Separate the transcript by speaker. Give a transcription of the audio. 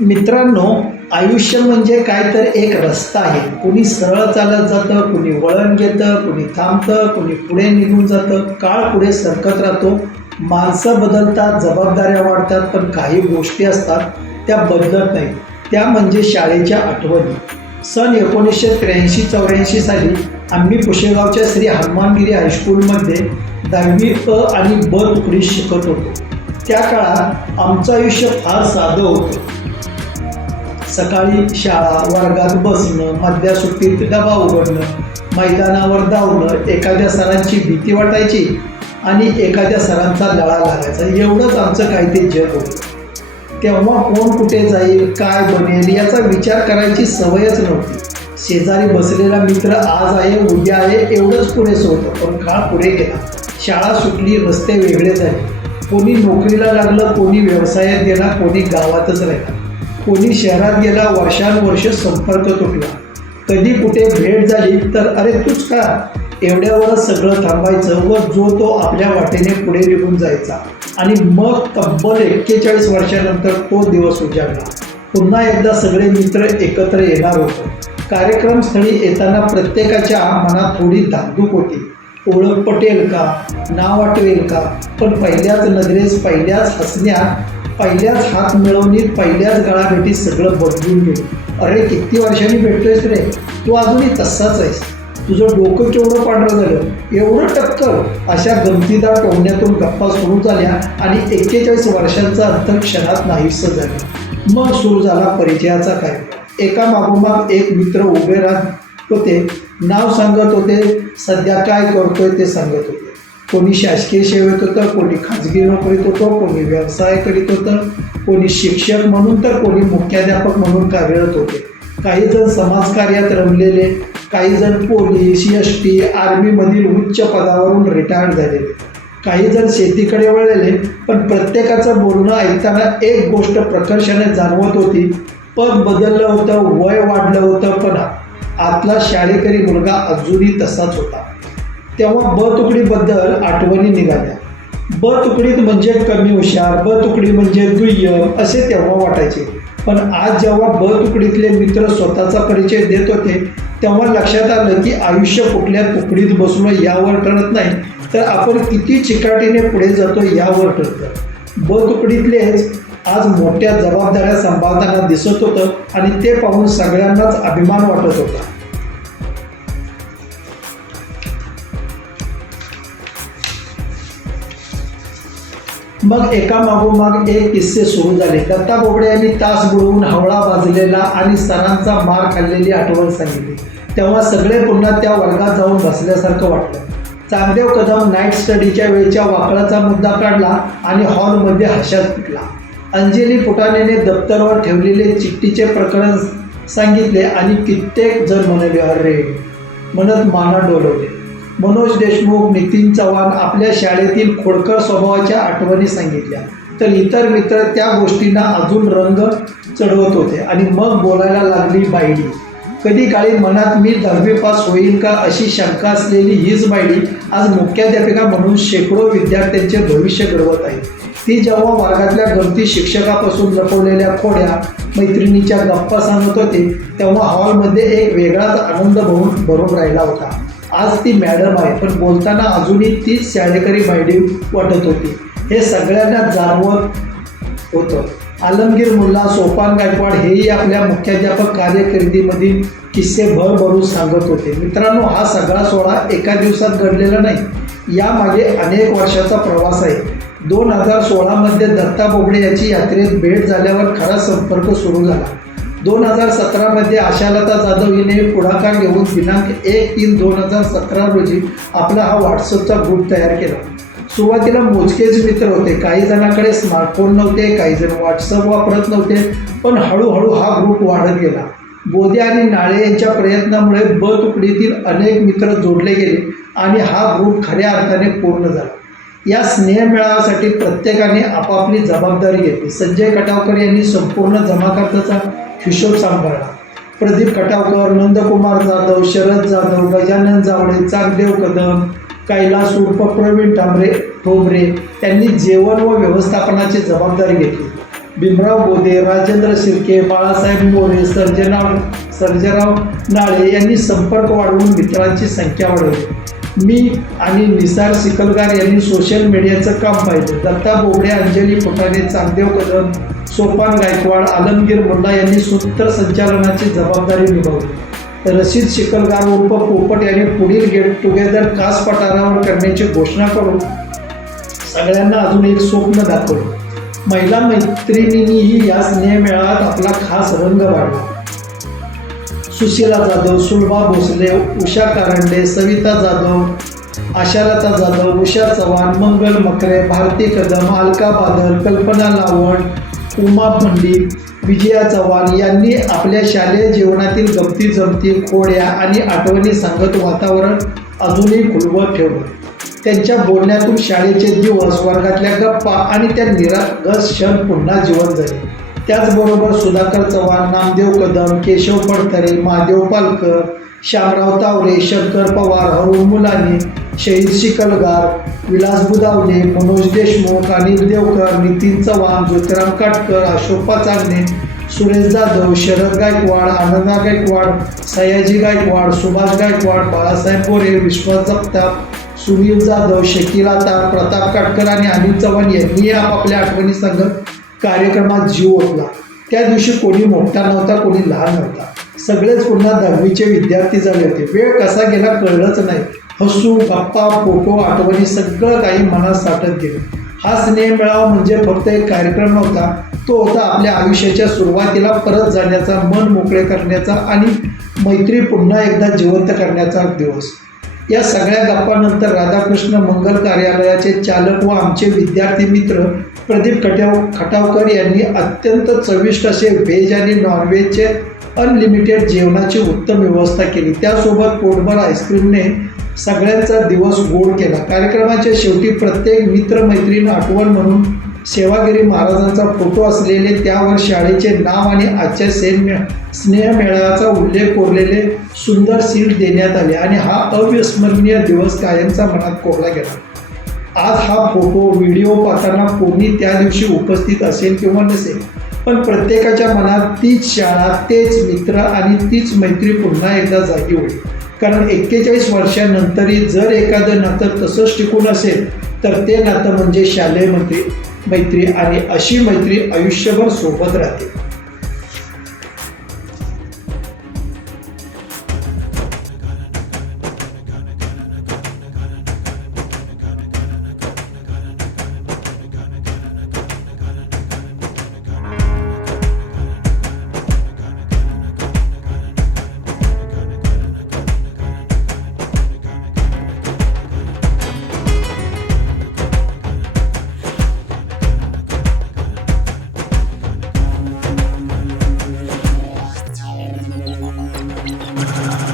Speaker 1: मित्रांनो आयुष्य म्हणजे काय तर एक रस्ता आहे. कुणी सरळ चालत जातं कुणी वळण घेतं कुणी थांबतं कुणी पुढे निघून जातं. काळ पुढे सरकत राहतो. माणसं बदलतात जबाबदाऱ्या वाढतात पण काही गोष्टी असतात त्या बदलत नाही त्या म्हणजे शाळेच्या आठवणी. सन एकोणीसशे त्र्याऐंशी चौऱ्याऐंशी साली आम्ही पुशेगावच्या श्री हनुमानगिरी हायस्कूलमध्ये दहावी अ आणि ब तुकडी शिकत होतो. त्या काळात आमचं आयुष्य फार साधं होतं. सकाळी शाळा वर्गात बसणं मधल्या सुट्टीत डबा उघडणं मैदानावर धावणं एखाद्या सरांची भीती वाटायची आणि एखाद्या सरांचा लळा लागायचा. एवढंच आमचं काय ते जग होतं. तेव्हा कोण कुठे जाईल काय बनेल याचा विचार करायची सवयच नव्हती. शेजारी बसलेला मित्र आज आहे उद्या आहे एवढंच पुढे होतं पण काळ पुढे गेला. शाळा सुटली रस्ते वेगळे झाले. कोणी नोकरीला लागलं कोणी व्यवसायात गेला कोणी गावातच राहिला. कोणी शहरात गेला वर्षानुवर्ष संपर्क तुटला. कधी कुठे भेट झाली तर अरे तूच का? एवढ्यावरच सगळं थांबायचं व जो तो आपल्या वाटेने पुढे निघून जायचा. आणि मग तब्बल एक्केचाळीस वर्षानंतर तो दिवस उजाडला. पुन्हा एकदा सगळे मित्र एकत्र येणार होतो. कार्यक्रमस्थळी येताना प्रत्येकाच्या मनात थोडी धाकधूक होती. ओळख पटेल का? नाव आठवेल का? पण पहिल्याच नजरेस पहिल्याच हसण्यात पहिल्याच हात मिळवणीत पहिल्याच गळाभेटीत सगळं बदलून गेलं अरे किती वर्षांनी भेटतोयस रे? तू अजूनही तसाच आहेस. तुझं डोकं केवढं पांढरं झालं? एवढं टक्कर अशा गमतीदार टोमण्यातून गप्पा सुरू झाल्या आणि एक्केचाळीस वर्षांचा अंतर क्षणात नाहीसं झालं. मग सुरू झाला परिचयाचा काय? एका मागोमाग एक मित्र उभे राहत होते. नाव सांगत होते. सध्या काय करतोय ते सांगत होते. कोणी शासकीय सेवेत होतं कोणी खाजगी नोकरीत होतं कोणी व्यवसाय करीत होतं कोणी शिक्षक म्हणून तर कोणी मुख्याध्यापक म्हणून कार्यरत होते. काही जण समाजकार्यात रमलेले काही जण पोलीस एस टी आर्मीमधील उच्च पदावरून रिटायर्ड झालेले. काही जण शेतीकडे वळलेले पण प्रत्येकाचं बोलणं ऐकताना एक गोष्ट प्रकर्षाने जाणवत होती पद बदललं होतं वय वाढलं होतं पण आतला शाळेकरी मुलगा अजूनही तसाच होता. तेव्हा ब तुकडीबद्दल आठवणी निघाल्या. ब तुकडीत म्हणजे कमी हुशार ब तुकडी म्हणजे दुय्यम असे तेव्हा वाटायचे. पण आज जेव्हा ब तुकडीतले मित्र स्वतःचा परिचय देत होते तेव्हा लक्षात आलं की आयुष्य कुठल्या तुकडीत बसलो यावर ठरत नाही. तर आपण किती चिकाटीने पुढे जातो यावर ठरतं. ब तुकडीतलेच आज मोठ्या जबाबदाऱ्या सांभाळताना दिसत होतं आणि ते पाहून सगळ्यांनाच अभिमान वाटत होता. मग एका मागोमाग एक किस्से सुरू झाले. दत्ता बोबडे यांनी तास बुडवून हवळा वाजलेला आणि सरांचा मार खाल्लेली आठवण सांगितली. तेव्हा सगळे पुन्हा त्या वर्गात जाऊन बसल्यासारखं वाटलं. चांगदेव कदम नाईट स्टडीच्या वेळच्या वाकडाचा मुद्दा काढला आणि हॉलमध्ये हशात पिटला अंजली पुटानेने दप्तरवर ठेवलेले चिठ्ठीचे प्रकरण सांगितले आणि कित्येक जण म्हणाले अरे म्हणत माना डोलवले. मनोज देशमुख नितीन चव्हाण आपल्या शाळेतील खोडकर स्वभावाच्या आठवणी सांगितल्या. तर इतर मित्र त्या गोष्टींना अजून रंग चढवत होते आणि मग बोलायला लागली बायडी. कधी काळी मनात मी दहावी पास होईल का अशी शंका असलेली हीच बायडी आज मुख्याध्यापिका म्हणून शेकडो विद्यार्थ्यांचे भविष्य घडवत आहे. ती जेव्हा वर्गातल्या गमती शिक्षकापासून लपवलेल्या खोड्या मैत्रिणीच्या गप्पा सांगत होते तेव्हा हॉलमध्ये एक वेगळाच आनंद भरून भरून राहिला होता. आज ती मॅडम आहे पण बोलताना अजूनही तीच शाळेकरी बायडी वाटत होती. हे सगळ्यांना जाणवत होतं. आलमगीर मुल्ला सोपान गायकवाड हेही आपल्या मुख्याध्यापक कार्यकिर्दीमधील किस्से भर भरून सांगत होते. मित्रांनो हा सगळा सोहळा एका दिवसात घडलेला नाही. यामागे अनेक वर्षाचा प्रवास आहे. दोन हजार सोळामध्ये दत्ता बोबडे याची यात्रेत भेट झाल्यावर खरा संपर्क सुरू झाला. दोन हजार सतरामध्ये आशालता जाधव हिने पुढाकार घेऊन दिनांक एक तीन दोन हजार सतरा रोजी आपला हा व्हॉट्सअपचा ग्रुप तयार केला. सुरुवातीला मोजकेच मित्र होते. काही जणांकडे स्मार्टफोन नव्हते काही जण व्हॉट्सअप वापरत नव्हते पण हळूहळू हा ग्रुप वाढत गेला. बोधे आणि नाळे यांच्या प्रयत्नामुळे ब तुकडीतील अनेक मित्र जोडले गेले आणि हा ग्रुप खऱ्या अर्थाने पूर्ण झाला. या स्नेहमेळावासाठी प्रत्येकाने आपापली जबाबदारी घेतली. संजय कटावकर यांनी संपूर्ण जमा खर्चाचा हिशोब सांभाळला प्रदीप कटावकर नंदकुमार जाधव शरद जाधव गजानन जावळे चांगदेव कदम कैलास उर्फ प्रवीण टांबरे ठोंबरे त्यांनी जेवण व व्यवस्थापनाची जबाबदारी घेतली. भीमराव बोधे राजेंद्र शिर्के बाळासाहेब मोरे सर्जनाव सर्जराव नाळे यांनी संपर्क वाढवून मित्रांची संख्या वाढवली. मी आणि निसार सिकलगार यांनी सोशल मीडियाचं काम पाहिलं. दत्ता बोबडे अंजली फुटाणे चांगदेव कदम सोपान गायकवाड आलमगीर मुल्ला यांनी सूत्रसंचालनाची जबाबदारी निभावली. रशीद शिकलगार उर्फ पोपट यांनी पुढील गेट टुगेदर कास पठारावर करण्याची घोषणा करून सगळ्यांना अजून एक स्वप्न दाखवलं. महिला मैत्रिणींनीही या स्नेहमेळात आपला खास रंग वाढला सुशीला जाधव सुलभा भोसले उषा कारंडे सविता जाधव आशालता जाधव उषा चव्हाण मंगल मकरे भारती कदम अलका बादल कल्पना लावण उमा पंडित विजया चव्हाण यांनी आपल्या शालेय जीवनातील गमती जमती खोड्या आणि आठवणी सांगत वातावरण अजूनही खुलवत ठेवलं. त्यांच्या बोलण्यातून शाळेचे दिवस वर्गातल्या गप्पा आणि त्या निरागस क्षण पुन्हा जीवन झाले त्याचबरोबर सुधाकर चव्हाण नामदेव कदम केशव पडतरे महादेव पालकर श्यामराव तावरे शंकर पवार हरुण मुलानी शहीद शिकलगार विलास बुदावले मनोज देशमुख अनिल देवकर नितीन चव्हाण ज्योतिराम काटकर अशोक पाचारणे सुरेश जाधव शरद गायकवाड आनंदा गायकवाड सयाजी गायकवाड सुभाष गायकवाड बाळासाहेब बोरे विश्वास जगताप सुनील जाधव शकील आता प्रताप काटकर आणि अनिल चव्हाण यांनी आपापल्या आठवणी सांगत कार्यक्रमात जीव ओतला. त्या दिवशी कोणी मोठा नव्हता कोणी लहान नव्हता. सगळेच पुन्हा दहावीचे विद्यार्थी झाले होते. वेळ कसा गेला कळलंच नाही. हसू गप्पा फोटो आठवणी सगळं काही मनात साठत गेलं. हा स्नेह मिळावा म्हणजे फक्त एक कार्यक्रम नव्हता. तो होता आपल्या आयुष्याच्या सुरुवातीला परत जाण्याचा मन मोकळे करण्याचा आणि मैत्री पुन्हा एकदा जिवंत करण्याचा दिवस. या सगळ्या गप्पानंतर राधाकृष्ण मंगल कार्यालयाचे चालक व आमचे विद्यार्थी मित्र प्रदीप खटाव खटावकर यांनी अत्यंत चविष्ट असे व्हेज आणि नॉनव्हेजचे अनलिमिटेड जेवणाची उत्तम व्यवस्था केली. त्यासोबत पोटभर आईस्क्रीमने सगळ्यांचा दिवस गोड केला. कार्यक्रमाच्या शेवटी प्रत्येक मित्रमैत्रीण आठवण म्हणून सेवागिरी महाराजांचा फोटो असलेले त्यावर शाळेचे नाव आणि आजच्या सेन स्नेह उल्लेख कोरलेले सुंदर सील देण्यात आले आणि हा अविस्मरणीय दिवस कायमचा मनात कोरला गेला. आज हा फोटो व्हिडिओ पाहताना कोणी त्या दिवशी उपस्थित असेल किंवा नसेल पण प्रत्येकाच्या मनात तीच शाळा तेच मित्र आणि तीच मैत्री पुन्हा एकदा जागी होईल. कारण एक्केचाळीस वर्षानंतरही जर एखादं नातं तसंच टिकून असेल तर ते नातं म्हणजे शालेय मैत्री मैत्री आणि अशी मैत्री आयुष्यभर सोबत राहते. Thank you.